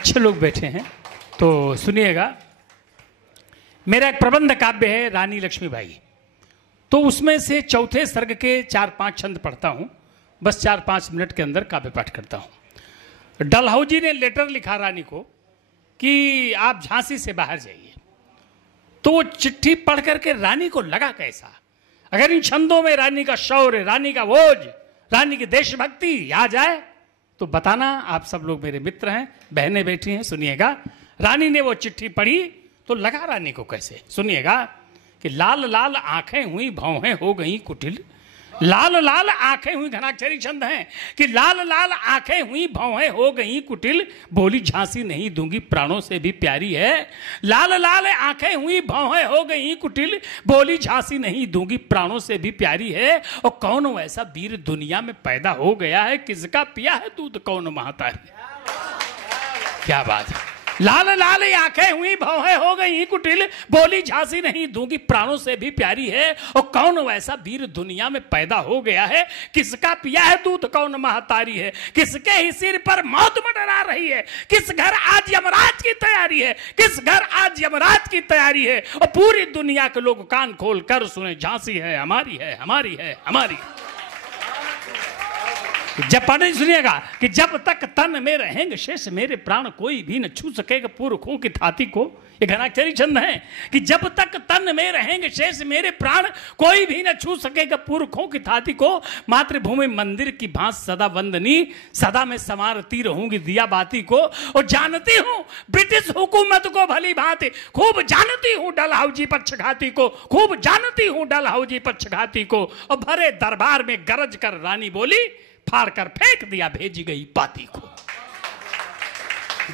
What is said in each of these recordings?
अच्छे लोग बैठे हैं तो सुनिएगा। मेरा एक प्रबंध काव्य है रानी लक्ष्मीबाई, तो उसमें से चौथे सर्ग के 4-5 छंद पढ़ता हूं, बस 4-5 मिनट के अंदर काव्य पाठ करता हूं। डलहौजी ने लेटर लिखा रानी को कि आप झांसी से बाहर जाइए, तो वो चिट्ठी पढ़ करके रानी को लगा कैसा, अगर इन छंदों में रानी का शौर्य, रानी का ओज, रानी की देशभक्ति आ जाए तो बताना। आप सब लोग मेरे मित्र हैं, बहनें बैठी हैं, सुनिएगा। रानी ने वो चिट्ठी पढ़ी तो लगा रानी को कैसे, सुनिएगा कि लाल लाल आंखें हुई भौहें हो गई कुटिल, लाल लाल आंखें हुई, घनाक्षरी छंद हैं कि लाल लाल आंखें हुई भौहें हो गई कुटिल, बोली झांसी नहीं दूंगी प्राणों से भी प्यारी है। लाल लाल आंखें हुई भौहें हो गई कुटिल, बोली झांसी नहीं दूंगी प्राणों से भी प्यारी है। और कौन ऐसा वीर दुनिया में पैदा हो गया है, किसका पिया है दूध कौन महतारी। क्या बात है। लाल लाल आंखें हुई भौहें हो गई कुटिल, बोली झांसी नहीं दूंगी प्राणों से भी प्यारी है। और कौन वैसा वीर दुनिया में पैदा हो गया है, किसका पिया है दूध कौन महतारी है। किसके ही सिर पर मौत मंडरा रही है, किस घर आज यमराज की तैयारी है, किस घर आज यमराज की तैयारी है। और पूरी दुनिया के लोग कान खोल कर सुने, झांसी है हमारी है, हमारी है, हमारी। जब पढ़े सुनिएगा कि जब तक तन में रहेंगे शेष मेरे प्राण कोई भी न छू सकेगा पुरखों की थाती को। ये घनाक्षरी छंद है कि जब तक तन में रहेंगे शेष मेरे प्राण कोई भी न छू सकेगा पुरखों की थाती को। मातृभूमि मंदिर की भांस सदा वंदनी, सदा मैं संवारती रहूंगी दिया बाती को। और जानती हूं ब्रिटिश हुकूमत को भली भांति, खूब जानती हूं डलहौजी पक्षघाती को, खूब जानती हूं डलहौजी पक्षघाती को। और भरे दरबार में गरज कर रानी बोली, फाड़ कर फेंक दिया भेजी गई पाती को।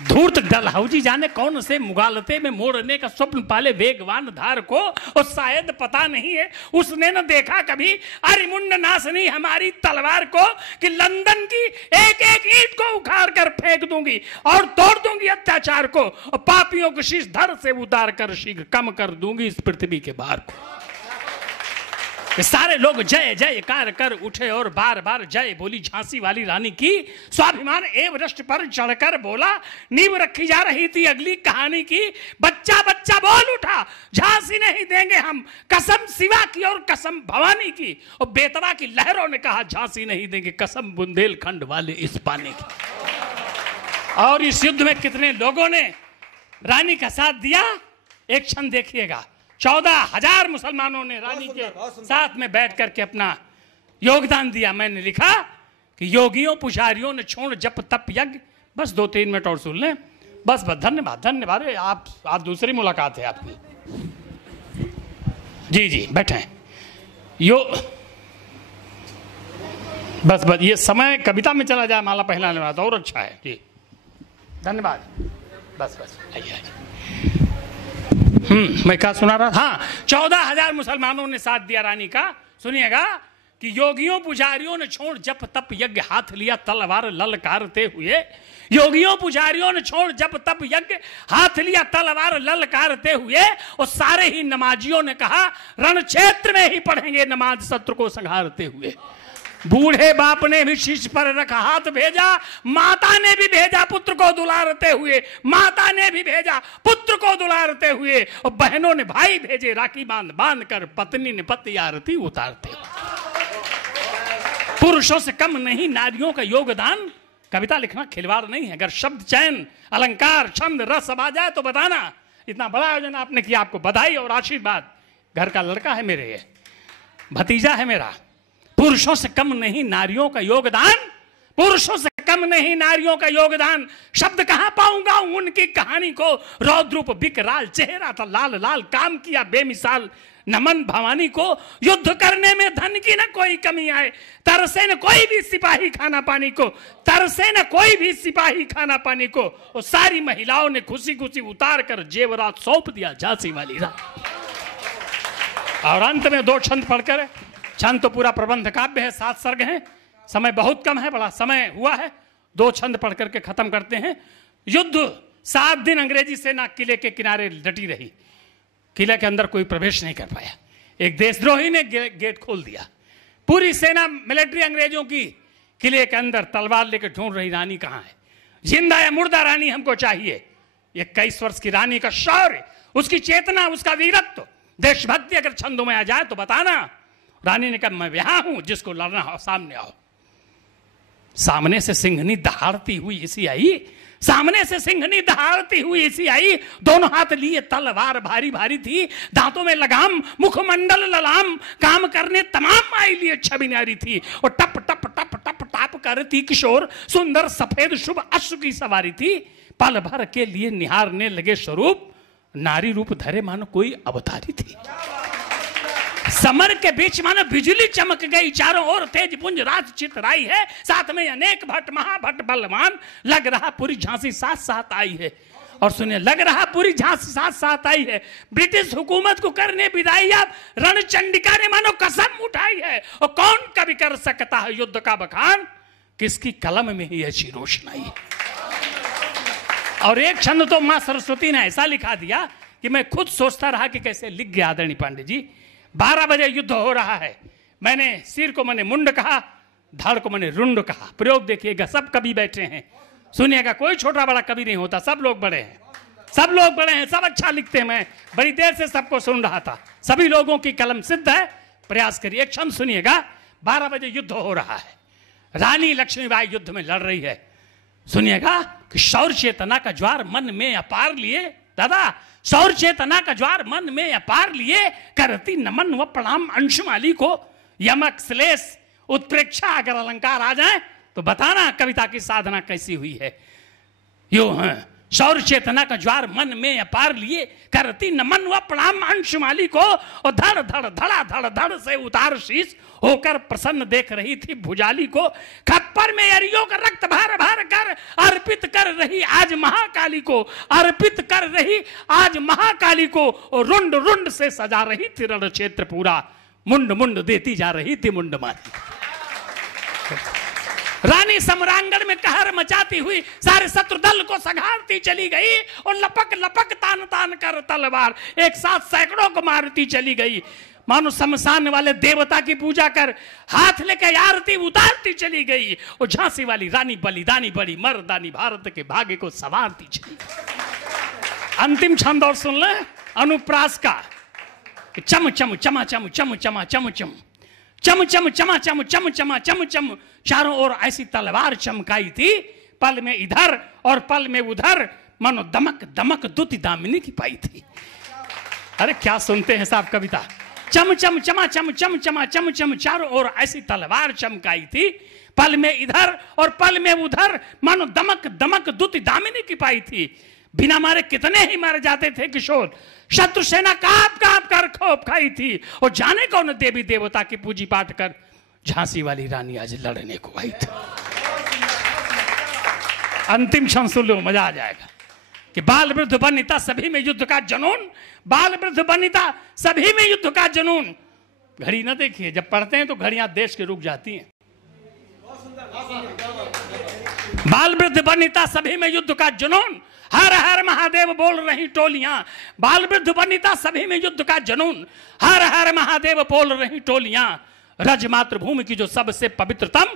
धूर्त डलहौजी जाने कौन से मुगालते में मोड़ने का स्वप्न पाले वेगवान धार को। और शायद पता नहीं है उसने न देखा कभी अरिमुंड नासनी हमारी तलवार को, कि लंदन की एक एक ईंट को उखाड़ कर फेंक दूंगी और तोड़ दूंगी अत्याचार को। और पापियों को शीश धड़ से उतार कर शीघ्र कम कर दूंगी इस पृथ्वी के भार को। सारे लोग जय जयकार कर उठे और बार बार जय बोली झांसी वाली रानी की। स्वाभिमान एवरेस्ट पर चढ़कर बोला, नींव रखी जा रही थी अगली कहानी की। बच्चा बच्चा बोल उठा, झांसी नहीं देंगे हम, कसम शिवा की और कसम भवानी की। और बेतवा की लहरों ने कहा, झांसी नहीं देंगे कसम बुंदेलखंड वाले इस पानी की। और इस युद्ध में कितने लोगों ने रानी का साथ दिया, एक क्षण देखिएगा। 14,000 मुसलमानों ने रानी के साथ में बैठ करके अपना योगदान दिया। मैंने लिखा कि योगियों पुजारियों ने छोड़ जप तप यज्ञ। बस 2-3 मिनट और सुन लें, बस धन्यवाद धन्यवाद। आप दूसरी मुलाकात है आपकी। जी जी बैठे। बस ये समय कविता में चला जाए, माला पहनाने वाला तो और अच्छा है जी। धन्यवाद। बस आइए। मैं क्या सुना रहा था। हाँ, 14,000 मुसलमानों ने साथ दिया रानी का। सुनिएगा कि योगियों पुजारियों ने छोड़ जप तप यज्ञ, हाथ लिया तलवार ललकारते हुए। योगियों पुजारियों ने छोड़ जप तप यज्ञ, हाथ लिया तलवार ललकारते हुए। और सारे ही नमाजियों ने कहा, रण क्षेत्र में ही पढ़ेंगे नमाज शत्रु को संहारते हुए। बूढ़े बाप ने भी शीश पर रखा हाथ भेजा, माता ने भी भेजा पुत्र को दुलारते हुए, माता ने भी भेजा पुत्र को दुलारते हुए। और बहनों ने भाई भेजे राखी बांध बांध कर, पत्नी ने पति आरती उतारते। पुरुषों से कम नहीं नारियों का योगदान। कविता लिखना खिलवाड़ नहीं है, अगर शब्द चयन अलंकार छंद रस आ जाए तो बताना। इतना बड़ा आयोजन आपने किया, आपको बधाई और आशीर्वाद। घर का लड़का है मेरे, ये भतीजा है मेरा। पुरुषों से कम नहीं नारियों का योगदान, पुरुषों से कम नहीं नारियों का योगदान। शब्द कहां पाऊंगा उनकी कहानी को। रौद्रूप विकराल चेहरा था लाल लाल, काम किया बेमिसाल नमन भवानी को। युद्ध करने में धन की न कोई कमी आए, तरसे न कोई भी सिपाही खाना पानी को, तरसे न कोई भी सिपाही खाना पानी को। और सारी महिलाओं ने खुशी खुशी उतार कर जेवरात सौंप दिया झांसी वाली रानी। और अंत में 2 छंद पढ़कर, छंद तो पूरा प्रबंध काव्य है, 7 सर्ग हैं, समय बहुत कम है, बड़ा समय हुआ है। 2 छंद पढ़ करके खत्म करते हैं। युद्ध 7 दिन अंग्रेजी सेना किले के किनारे डटी रही, किले के अंदर कोई प्रवेश नहीं कर पाया। एक देशद्रोही ने गेट खोल दिया। पूरी सेना मिलिट्री अंग्रेजों की किले के अंदर तलवार लेकर ढूंढ रही, रानी कहां है। जिंदा या मुर्दा रानी हमको चाहिए। 21 वर्ष की रानी का शौर्य, उसकी चेतना, उसका वीरत्व, देशभक्ति अगर छंदों में आ जाए तो बताना। रानी ने कहा मैं यहां हूं, जिसको लड़ना हो सामने आओ। सामने से सिंहनी दहाड़ती हुई इसी आई, सामने से सिंहनी दहाड़ती हुई इसी आई। दोनों हाथ लिए तलवार भारी भारी थी, दांतों में लगाम, मुखमंडल ललाम, काम करने तमाम आई लिए छवि नारी थी। और टप टप टप टप टप करती किशोर, सुंदर सफेद शुभ अश्व की सवारी थी। पल भर के लिए निहारने लगे स्वरूप, नारी रूप धरे मानो कोई अवतारी थी। समर के बीच मानो बिजली चमक गई, चारों ओर तेज पुंज राज चितराई है। साथ में अनेक भट्ट महाभट्ट बलवान, लग रहा पूरी झांसी साथ साथ आई है। और सुनिए, लग रहा पूरी झांसी साथ साथ आई है। ब्रिटिश हुकूमत को करने विदाई अब रणचंडिका ने मानो कसम उठाई है। और कौन कभी कर सकता है युद्ध का बखान, किसकी कलम में ही ऐसी रोशनाई है। और एक छंद तो मां सरस्वती ने ऐसा लिखा दिया कि मैं खुद सोचता रहा कि कैसे लिख गया आदरणीय पांडे जी। 12 बजे युद्ध हो रहा है, मैंने सिर को मैंने मुंड कहा, धड़ को मैंने रुंड कहा। प्रयोग देखिएगा, सब कवि बैठे हैं, सुनिएगा, कोई छोटा बड़ा कवि नहीं होता, सब लोग बड़े हैं, सब लोग बड़े हैं, सब अच्छा लिखते हैं। मैं बड़ी देर से सबको सुन रहा था, सभी लोगों की कलम सिद्ध है, प्रयास करिए। एक क्षण सुनिएगा, 12 बजे युद्ध हो रहा है, रानी लक्ष्मीबाई युद्ध में लड़ रही है। सुनिएगा कि शौर्य चेतना का ज्वार मन में अपार लिए, दादा शौर्य चेतना का ज्वार मन में अपार लिए, करती नमन व प्रणाम अंशुमाली को। यमक श्लेष उत्प्रेक्षा अगर अलंकार आ जाए तो बताना कविता की साधना कैसी हुई है। यो है शौर्य चेतना का ज्वार मन में अपार लिए, करती नमन व प्रणाम अंशुमाली को। और धड़ धड़ धड़ा धड़ धड़ से उतार शीश, होकर प्रसन्न देख रही थी भुजाली को। खप्पर में अरियों का रक्त भर भर कर अर्पित कर रही आज महाकाली को, अर्पित कर रही आज महाकाली को। और रुंड रुंड से सजा रही थी रण क्षेत्र पूरा, मुंड मुंड देती जा रही थी मुंड मारी। रानी सम्रांगण में कहर मचाती हुई सारे शत्रु दल को संघारती चली गई। और लपक लपक तान तान कर तलवार एक साथ सैकड़ों को मारती चली गई। मानो शमशान वाले देवता की पूजा कर हाथ लेकर आरती उतारती चली गई। और झांसी वाली रानी बलिदानी बड़ी मर्दानी भारत के भाग्य को संवारती चली गई। अंतिम छंद और सुन ले अनुप्रास का, चम चम चमा चम चम चमा चम चम चम चम चमा चम चम चमा चम चम, चारों ओर ऐसी तलवार चमकाई थी, पल में इधर और पल में उधर, मानो दमक दमक दुति दामिनी की पाई थी। अरे क्या सुनते हैं साहब कविता। चम चम चमा चम चम चमा चम चम, चारों ओर ऐसी तलवार चमकाई थी, पल में इधर और पल में उधर, मानो दमक दमक दुति दामिनी की पाई थी। बिना मारे कितने ही मर जाते थे किशोर, शत्रु सेना कांप कांप कर खौफ खाई थी। और जाने कौन देवी देवता की पूजी पाठ कर झांसी वाली रानी आज लड़ने को आई थी। अंतिम क्षण सुन लो, मजा आ जाएगा कि बाल वृद्ध वनिता सभी में युद्ध का जुनून, बाल वृद्ध वनिता सभी में युद्ध का जुनून। घड़ी ना देखिए, जब पढ़ते हैं तो घड़ियां देश के रुक जाती हैं। बाल वृद्ध वनिता सभी में युद्ध का जुनून, हर हर महादेव बोल रही टोलियां। बाल वृद्ध वनिता सभी में युद्ध का जुनून, हर हर महादेव बोल रही टोलियां। रज मातृभूमि की जो सबसे पवित्रतम,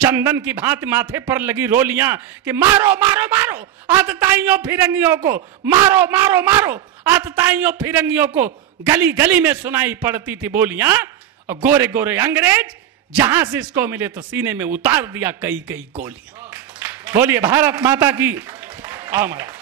चंदन की भांति माथे पर लगी रोलियां कि मारो मारो मारो आतताइयों फिरंगियों को, मारो मारो मारो आतताइयों फिरंगियों को। गली गली में सुनाई पड़ती थी बोलियां। और गोरे गोरे अंग्रेज जहां से इसको मिले तो सीने में उतार दिया कई कई गोलियां। बोलिए भारत माता की। आओ महाराज।